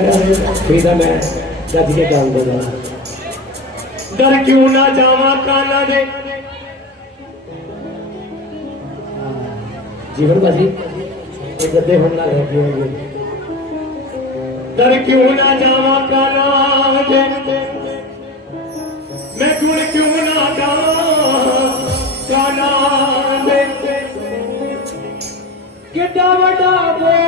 के डर क्यों ना जावा दे। जीवन बाजी ये गद्दे हम ना रह गए डर क्यों ना जावा काना दे। मैं गुण क्यों ना दे। बड़ा दे।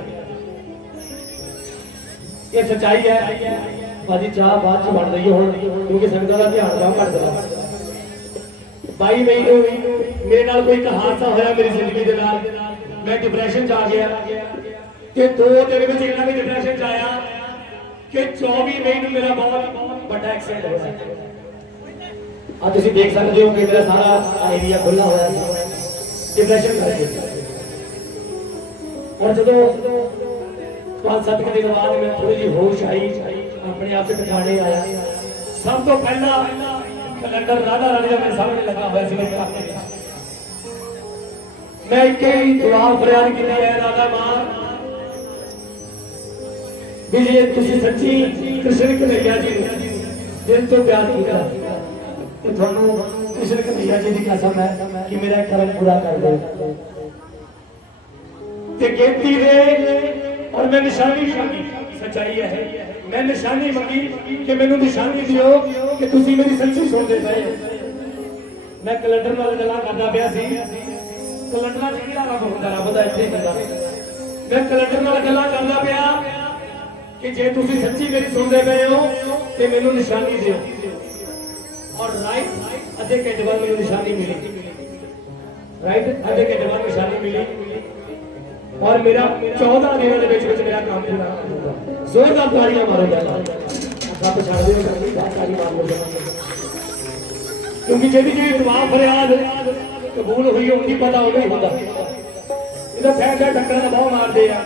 ਇਹ ਸੱਚਾਈ ਹੈ। ਭਾਜੀ, ਚਾਹ ਬਾਅਦ ਚ ਬਣ ਰਹੀ ਹੈ ਹੁਣ, ਕਿਉਂਕਿ ਸੰਗਤਾਂ ਦਾ ਧਿਆਨ ਕੰਮ ਘਟਦਾ 22 ਮਈ ਨੂੰ ਮੇਰੇ ਨਾਲ ਕੋਈ ਹਾਦਸਾ ਹੋਇਆ ਮੇਰੀ ਜ਼ਿੰਦਗੀ ਦੇ ਨਾਲ। ਮੈਂ ਡਿਪਰੈਸ਼ਨ ਚ ਆ ਗਿਆ। ਤੇ ਦੋ ਦਿਨ ਵਿੱਚ ਇੰਨਾ ਵੀ ਡਿਪਰੈਸ਼ਨ ਚ ਆਇਆ ਕਿ 24 ਮਈ ਨੂੰ ਮੇਰਾ ਬਹੁਤ ਵੱਡਾ ਐਕਸੀਡੈਂਟ ਹੋਇਆ। ਆ ਤੁਸੀਂ ਦੇਖ ਸਕਦੇ ਹੋ ਕਿ ਮੇਰਾ ਸਾਰਾ ਏਰੀਆ ਖੁੱਲਾ ਹੋਇਆ ਸੀ। ਡਿਪਰੈਸ਼ਨ ਕਰਕੇ। ਔਰ ਜਦੋਂ ਪੰਜ ਸੱਤ ਕੁ ਦਿਨ ਬਾਅਦ ਮੈਂ ਥੋੜੀ ਜਿਹੀ ਹੋਸ਼ ਆਈ, ਆਪਣੇ ਆਪ ਤੇ ਟਿਕਾਣੇ ਆਇਆ। ਸਭ ਤੋਂ ਪਹਿਲਾਂ ਕੈਲੰਡਰ ਰਾਧਾ ਰਾਣੀ ਦਾ ਮੇਰੇ ਸਾਹਮਣੇ ਲੱਗਾ ਹੋਇਆ ਸੀ ਮੇਰੇ। ਘਰ ਦੇ ਮੈਂ ਇੱਕ ਹੀ ਦੁਆ ਫਰਿਆਦ ਕੀਤੀ ਹੈ, ਰਾਧਾ ਮਾਂ। ਵੀ ਜੇ ਤੁਸੀਂ ਸੱਚੀ ਕ੍ਰਿਸ਼ਨ ਕਨਈਆ ਜੀ ਦਿਲ ਤੋਂ ਪਿਆਰ ਕੀਤਾ, ਤੇ ਤੁਹਾਨੂੰ ਕ੍ਰਿਸ਼ਨ ਕਨਈਆ ਜੀ ਦੀ ਕਸਮ ਹੈ ਕਿ ਮੇਰਾ ਕਰਮ ਪੂਰਾ ਕਰ ਦਿਓ। ਤੇ ਗਿਣਤੀ ਦੇ ਔਰ ਮੈਂ ਨਿਸ਼ਾਨੀ ਮੰਗੀ ਸੱਚਾਈ ਹੈ। ਮੈਂ ਨਿਸ਼ਾਨੀ ਮੰਗੀ ਕਿ ਮੈਨੂੰ ਨਿਸ਼ਾਨੀ ਦਿਓ ਕਿ ਤੁਸੀਂ ਮੇਰੀ ਸੱਚੀ ਸੁਣਦੇ ਪਏ ਹੋ ਮੈਂ ਕੈਲੰਡਰ ਨਾਲ ਗੱਲਾਂ ਕਰਦਾ ਪਿਆ ਸੀ। ਕੈਲੰਡਰਾਂ 'ਚ ਕਿਹੜਾ ਰੱਬ ਹੁੰਦਾ? ਰੱਬ ਦਾ ਇੱਥੇ ਹੁੰਦਾ। ਮੈਂ ਕੈਲੰਡਰ ਨਾਲ ਗੱਲਾਂ ਕਰਦਾ ਪਿਆ ਕਿ ਜੇ ਤੁਸੀਂ ਸੱਚੀ ਮੇਰੀ ਸੁਣਦੇ ਪਏ ਹੋ, ਤੇ ਮੈਨੂੰ ਨਿਸ਼ਾਨੀ ਦਿਓ। ਔਰ ਰਾਈਟ ਅੱਧੇ ਘੰਟੇ ਬਾਅਦ ਮੈਨੂੰ ਨਿਸ਼ਾਨੀ ਮਿਲੀ। ਰਾਈਟ ਅੱਧੇ ਘੰਟੇ ਬਾਅਦ ਨਿਸ਼ਾਨੀ ਮਿਲੀ। ਔਰ ਮੇਰਾ 14 ਦਿਨਾਂ ਦੇ ਵਿੱਚ ਵਿੱਚ ਮੇਰਾ ਕੰਮ ਪੂਰਾ ਹੋਊਗਾ ਜ਼ੋਰਦਾਰ ਤਾੜੀਆਂ ਮਾਰੋ ਪਹਿਲਾਂ ਰੱਬ ਛੱਡ ਦਿਓ ਕਦੀ ਬਾਤਾਰੀ ਮਾਰ ਲਓ ਕਿਉਂਕਿ ਜਿਹੜੀ ਜਿਹੜੀ ਦੁਆ ਫਰਿਆਦ ਕਬੂਲ ਹੋਈ ਹੁੰਦੀ ਪਤਾ ਉਹਨੂੰ ਹੀ ਹੁੰਦਾ ਇਹਦਾ ਫੈਸਲਾ ਟੱਕਰਾਂ ਦਾ ਬਹੁਤ ਮਾਰਦੇ ਆ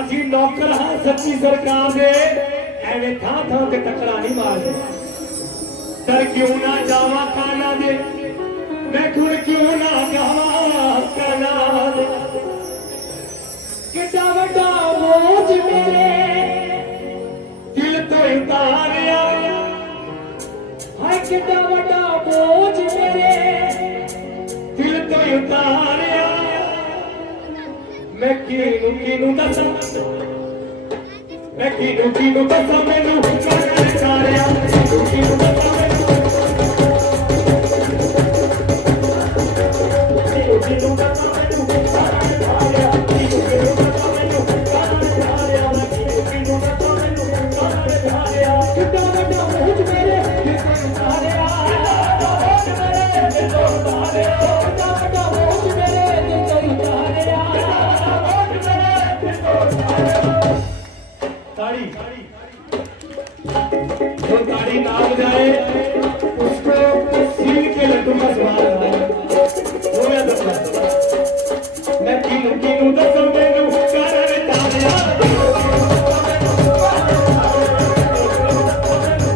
ਅਸੀਂ ਨੌਕਰ ਹਾਂ ਸੱਚੀ ਸਰਕਾਰ ਦੇ ਐਵੇਂ ਥਾਂ ਥਾਂ ਤੇ ਟੱਕਰਾਂ ਨਹੀਂ ਮਾਰਦੇ ਡਰ ਕਿਉਂ ਨਾ ਜਾਵਾਂ ਕਾਨਾ ਦੇ ਮੈਂ ਗੁਣ ਕਿਉਂ ਨਾ ਗਾਵਾਂ ਕਾਨਾ ਦੇ ਕਿੱਡਾ ਵੱਡਾ ਬੋਝ ਮੇਰੇ ਦਿਲ ਤੋਂ ਉਤਾਰਿਆ ਹਾਏ, ਕਿੱਡਾ ਵੱਡਾ ਬੋਝ ਮੇਰੇ ਦਿਲ ਤੋਂ ਉਤਾਰਿਆ ਮੈਂ ਕਿਹਨੂੰ ਕਿਹਨੂੰ ਦੱਸਾਂ? ਮੈਂ ਕਿਹਨੂੰ ਕਿਹਨੂੰ ਦੱਸਾਂ? ਮੈਨੂੰ ਕਰ ਸਾਰਿਆ ਕਿਹਨੂੰ ਦੱਸਾਂ?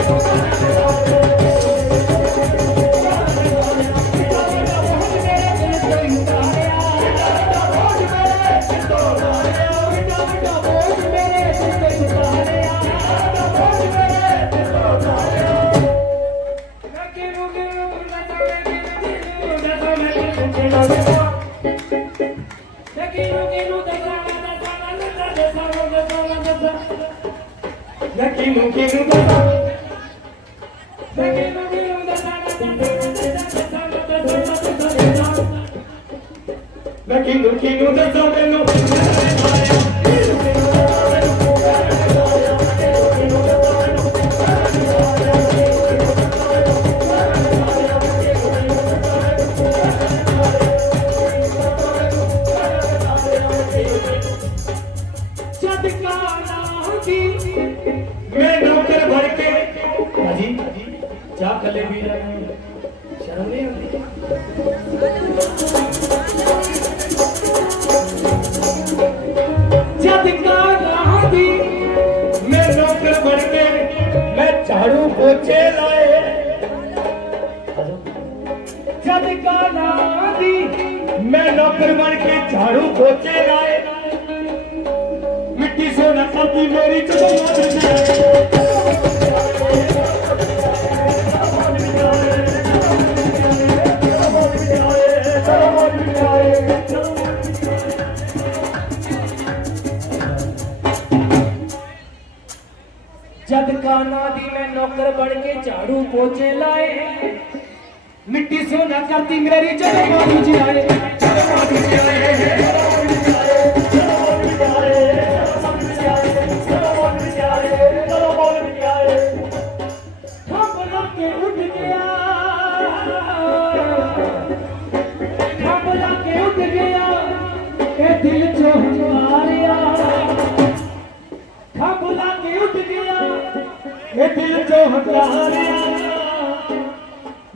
Música ਜਦ ਕਾਨਾ ਦੀ ਮੈਂ ਨੌਕਰ ਬਣ ਕੇ ਝਾੜੂ ਪੋਚੇ ਲਾਏ, ਮਿੱਟੀ ਸੋਨਾ ਕਰਦੀ ਮੇਰੀ ਜਦੋਂ ਮਾਰੂ ਜੀ ਆਏ ਜਦੋਂ ਮਾਰੂ ਜੀ ਆਏ ਦਿਲ ਚੋਂ ਹੰਕਾਰਿਆ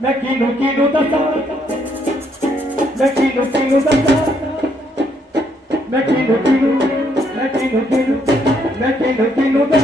ਮੈਂ ਕਿਨੂੰ ਕਿਨੂੰ ਦੱਸਾਂ? ਮੈਂ ਕਿਨੂੰ ਕਿਨੂੰ ਦੱਸਾਂ? ਮੈਂ ਕਿਨੂੰ ਕਿਨੂੰ ਮੈਂ ਕਿਨੂੰ ਕਿਨੂੰ ਮੈਂ ਕਿਨੂੰ ਕਿਨੂੰ ਦੱਸਾਂ?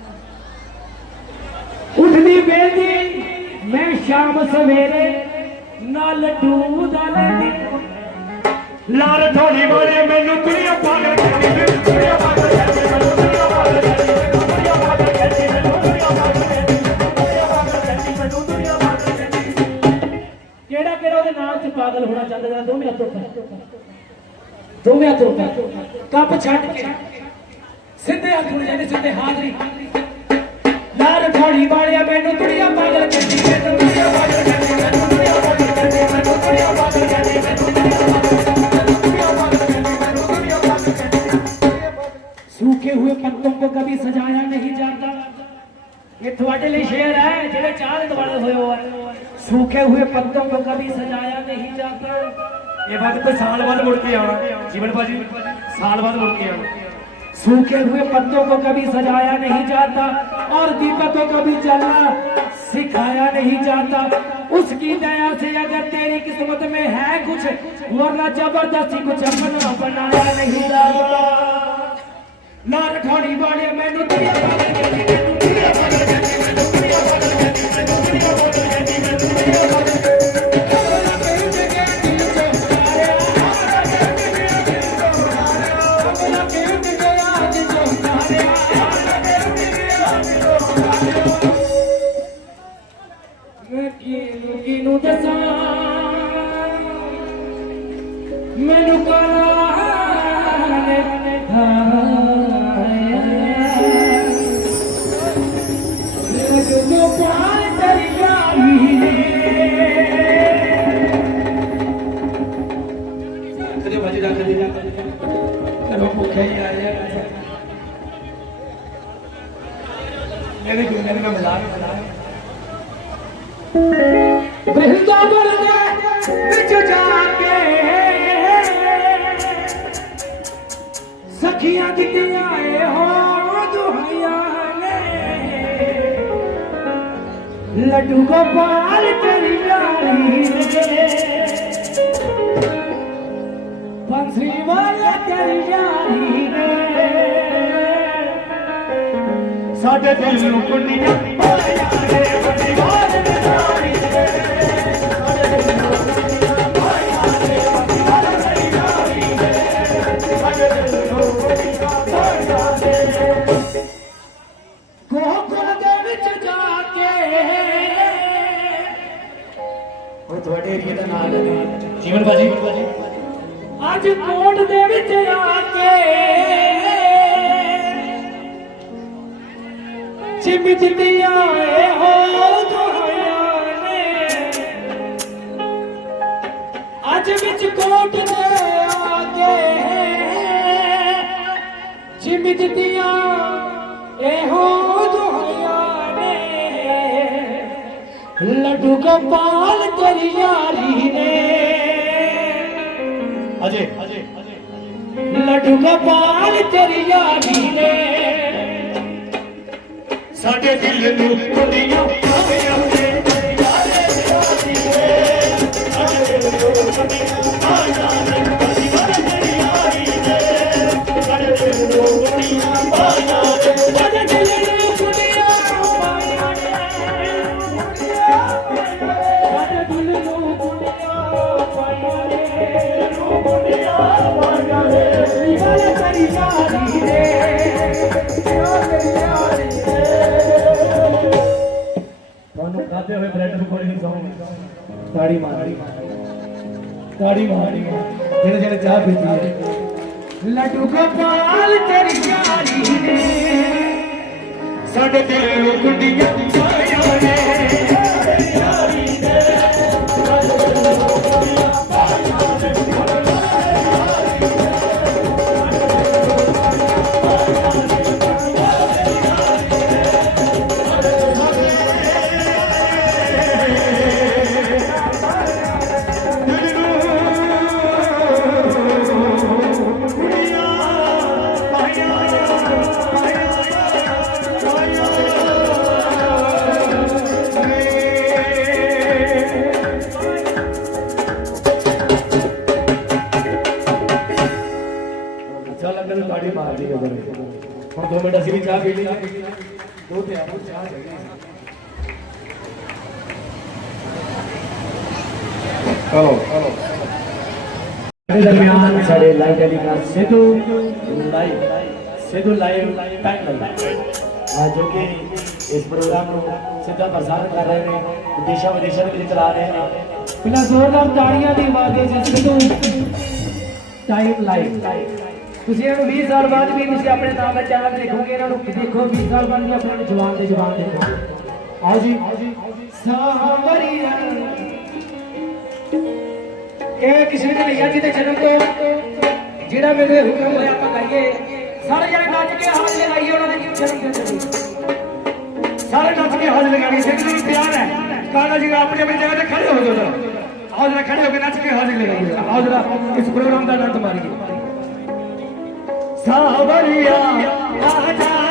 ਸ਼ਾਮ ਸਵੇਰੇ ਨਾ ਲੱਡੂ ਦਾ ਲੈਂਦੀ ਲਾਲ ਥੋੜੀ ਵਾਲੇ ਮੈਨੂੰ ਕੁੜੀਆਂ ਪਾਗਲ ਕਹਿੰਦੀ ਕੁੜੀਆਂ ਪਾਗਲ ਕਹਿੰਦੀ ਮੈਨੂੰ ਕੁੜੀਆਂ ਪਾਗਲ ਕਹਿੰਦੀ ਮੈਨੂੰ ਕੁੜੀਆਂ ਪਾਗਲ ਕਹਿੰਦੀ ਮੈਨੂੰ ਕੁੜੀਆਂ ਪਾਗਲ ਕਹਿੰਦੀ ਕੁੜੀਆਂ ਪਾਗਲ ਕਹਿੰਦੀ ਮੈਨੂੰ ਕੁੜੀਆਂ ਪਾਗਲ ਕਹਿੰਦੀ ਕਿਹੜਾ ਕਿਹੜਾ ਉਹਦੇ ਨਾਲ ਚ ਪਾਗਲ ਹੋਣਾ ਚਾਹੁੰਦਾ ਜਿਹੜਾ ਦੋਵੇਂ ਹੱਥੋਂ ਦੋਵੇਂ ਹੱਥੋਂ ਕੱਪ ਛੱਡ ਕੇ ਸਿੱਧੇ ਹੱਥ ਜਾਂਦੇ ਸਿੱਧੇ ਹਾਜ਼ਰੀ। ਲਾਰ ਥੋੜੀ ਵਾਲਿਆ ਮੈਨੂੰ ਕੁੜੀਆਂ कोई सजाया नहीं जाता। ये थोड़े लिए शेर है, जेड़े चार दवाले हुए हो। सूखे हुए पत्तों को कभी सजाया नहीं जाता। ये बात तो साल बाद मुड़ के आना। जीवन बाजी साल बाद मुड़ के आना। सूखे हुए पत्तों को कभी सजाया नहीं जाता और दीपक को कभी जलना सिखाया नहीं जाता। उसकी दया से अगर तेरी किस्मत में है कुछ, वरना ज़बरदस्ती कुछ अपना बनाया नहीं जाता। ਨਾ ਰਖਾਣੀ ਵਾਲੇ ਮੈਨੂੰ ਦੁਨੀਆ सखियाँ जितिया हो दुहैया ने लड्डू गोपाल करिया लाली बंसरी साढ़े दिल बड़ी बार ਜੀਵਨ ਬਾਜੀ ਅੱਜ ਕੋਟ ਦੇ ਵਿੱਚ ਆ ਕੇ ਚਿਮ ਜਿੰਦੀਆਂ ਏ ਹੋ ਦੁਹਾਈਆਂ ਨੇ। ਅੱਜ ਵਿੱਚ ਕੋਟ ਦੇ ਆ ਕੇ ਚਿਮ ਜਿੰਦੀਆਂ ਏ ਹੋ ਦੁਹਾਈਆਂ ਨੇ। ਲੱਡੂ ਗੋਪਾਲ ਤੇਰੀ ਯਾਰੀ ਨੇ। ਲੱਡੂ ਗੋਪਾਲ ਤੇਰੀ ਯਾਰੀ ਨੇ ਸਾਡੇ ਦਿਲ ਨੂੰ ਕੁੰਡੀਆਂ ਪਾਇਆ ਰੇ ਵੱਡੀ ਯਾਰੀ ਨੇ ਸਾਡੇ ਦਿਲ ਨੂੰ ਕੁੰਡੀਆਂ ਪਾਇਆ ਨੇ ਤਾੜੀ ਮਾਰੀ ਤਾੜੀ ਮਾਰੀ ਜਿਹੜੇ ਜਿਹੜੇ ਚਾਹ ਪੀਤੀ ਹੈ ਲੱਡੂ ਗੋਪਾਲ ਤੇਰੀ ਯਾਰੀ ਨੇ ਸਾਡੇ ਦਿਲ ਨੂੰ ਕੁੰਡੀਆਂ ਪਾਇਆ ਰੇ ਇਸ ਦਰਮਿਆਨ ਸਾਡੇ live telecast Sidhu live Sidhu live panel ਆ ਜੋ ਕਿ ਇਸ ਪ੍ਰੋਗਰਾਮ ਨੂੰ ਸਿੱਧਾ ਪ੍ਰਸਾਰਿਤ ਕਰ ਰਹੇ ਨੇ ਦੇਸ਼ਾਂ ਵਿਦੇਸ਼ਾਂ ਦੇ ਵਿੱਚ ਚਲਾ ਰਹੇ ਨੇ ਪਹਿਲਾਂ ਜ਼ੋਰਦਾਰ ਤਾੜੀਆਂ ਦੀ ਆਵਾਜ਼ ਦੇ ਸਿੱਧੂ ਟਾਈਮ ਲਾਈਵ ਤੁਸੀਂ ਇਹਨੂੰ 20 ਸਾਲ ਬਾਅਦ ਵੀ ਤੁਸੀਂ ਆਪਣੇ ਨਾਮ ਦਾ ਚੈਨਲ ਦੇਖੋਗੇ ਇਹਨਾਂ ਨੂੰ ਦੇਖੋ 20 ਸਾਲ ਬਾਅਦ ਵੀ ਆਪਣੇ ਜਵਾਨ ਦੇ ਜਵਾਨ ਦੇਖੋ ਆਓ ਜੀ ਸਾਵਰੀਆ ਇਹ ਕਿਸੇ ਨੇ ਲਿਆ ਜਿਹਦੇ ਜਨਮ ਤੋਂ। ਜਿਹੜਾ ਮੇਰੇ ਹੁਕਮ ਹੋਇਆ ਆਪਾਂ ਗਾਈਏ ਸਾਰੇ ਜਣੇ ਨੱਚ ਕੇ ਹਾਜ਼ਰੀ ਲਾਈਏ ਉਹਨਾਂ ਦੇ ਜਨਮ ਦਿਨ ਤੇ ਸਾਰੇ ਨੱਚ ਕੇ ਹਾਜ਼ਰ ਲਗਾਣੀ ਸਿੱਖ ਜੀ ਤਿਆਰ ਹੈ। ਕਾਲਾ ਜੀ ਆਪਣੀ ਆਪਣੀ ਜਗ੍ਹਾ ਤੇ ਖੜੇ ਹੋ ਜਾਓ ਆਓ ਜਰਾ ਖੜੇ ਹੋ ਕੇ ਨੱਚ ਕੇ ਹਾਜ਼ਰ ਲਗਾਈਏ। ਆਓ ਜਰਾ ਇਸ ਪ੍ਰੋਗਰਾਮ ਦਾ ਆਨੰਦ ਮਾਰੀਏ। ਸਾਵਰੀਆ ਆਜਾ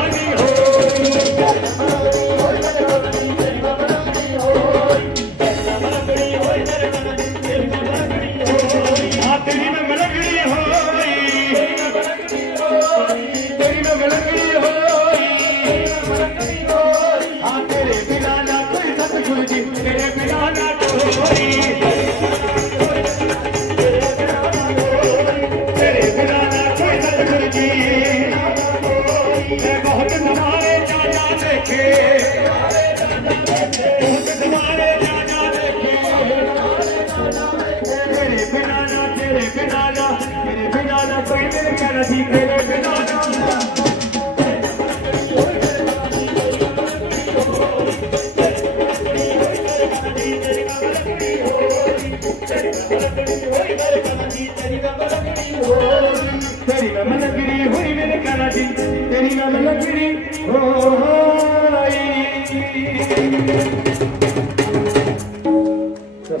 ਬਿਨਾ ਨਾ ਮੇਰੇ ਬਿਨਾ ਨਾ ਕੋਈ ਮੇਰੇ ਚੈਨ ਦੀ ਤੇਰੇ ਬਿਨਾ ਨਾ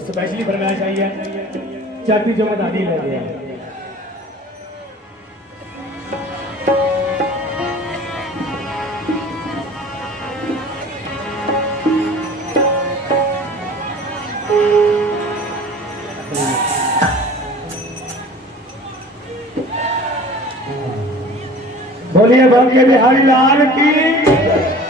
स्पेशली फरमाइश आई है। જાતિ જમત આદિ લાગ્યા बोलिए भव्य बिहारी लाल की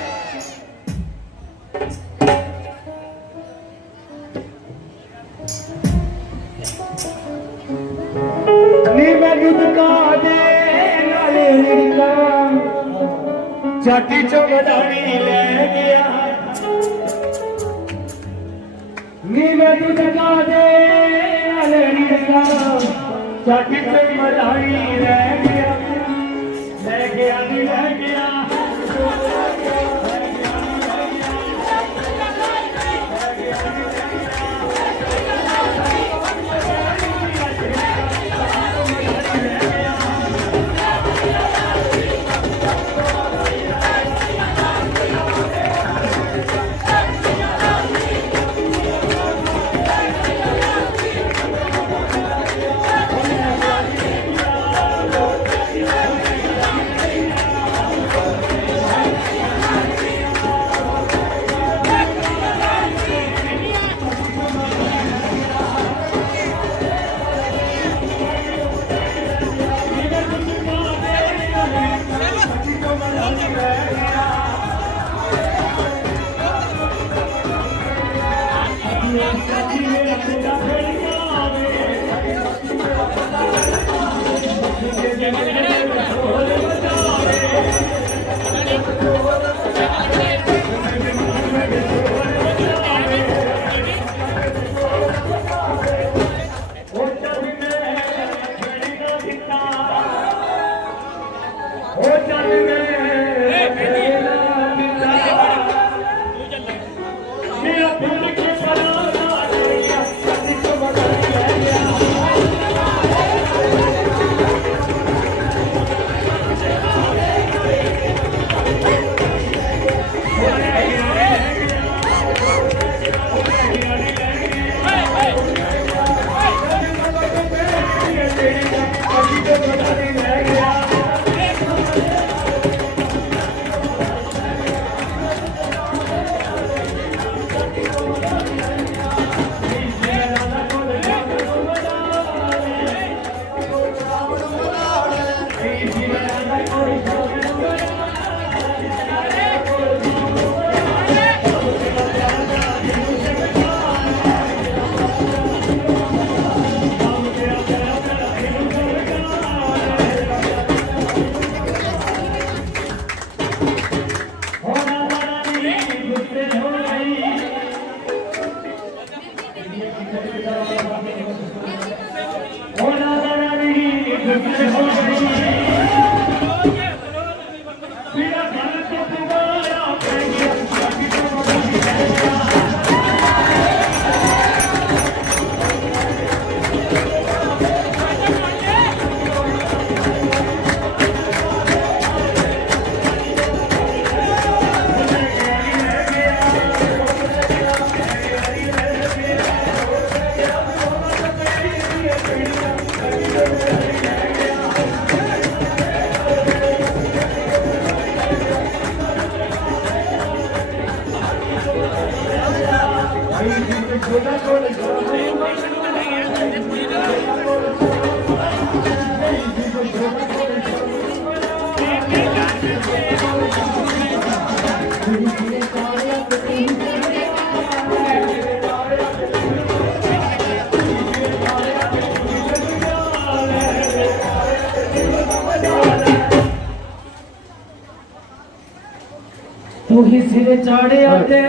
ਤੂੰ ਹੀ ਸਿਰ ਚਾੜਿਆ ਤੇ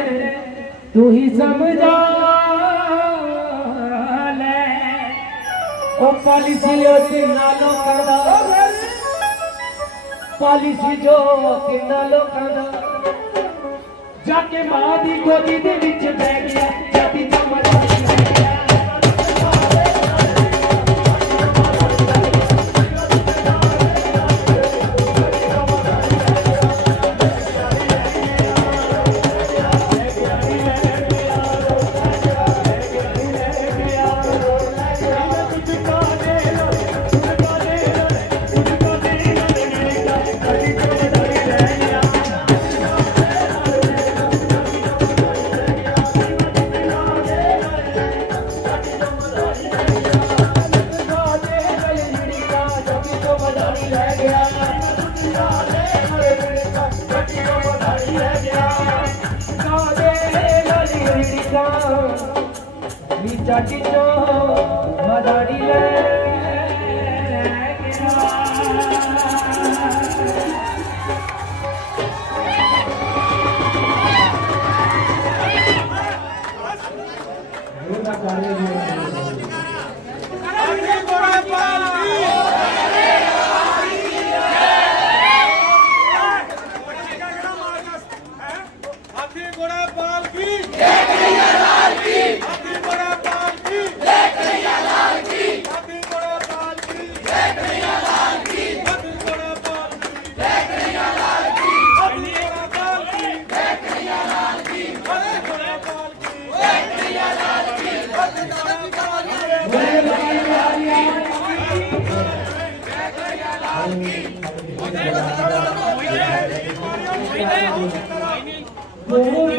ਤੂੰ ਹੀ ਸਮਝਾ ਲੈ। ਉਹ ਪਾਲਿਸੀ ਉਹ ਤੇ ਨਾਲੋਂ ਕਰਦਾ। ਪਾਲਿਸੀ ਜੋ ਕਿੰਨਾ ਲੋਕਾਂ ਦਾ ਜਾ ਕੇ ਮਾਂ ਦੀ ਗੋਦੀ ਦੇ ਵਿੱਚ ਬਹਿ ਗਿਆ। जाटी जो मदारी ले कार्य ¡Vamos!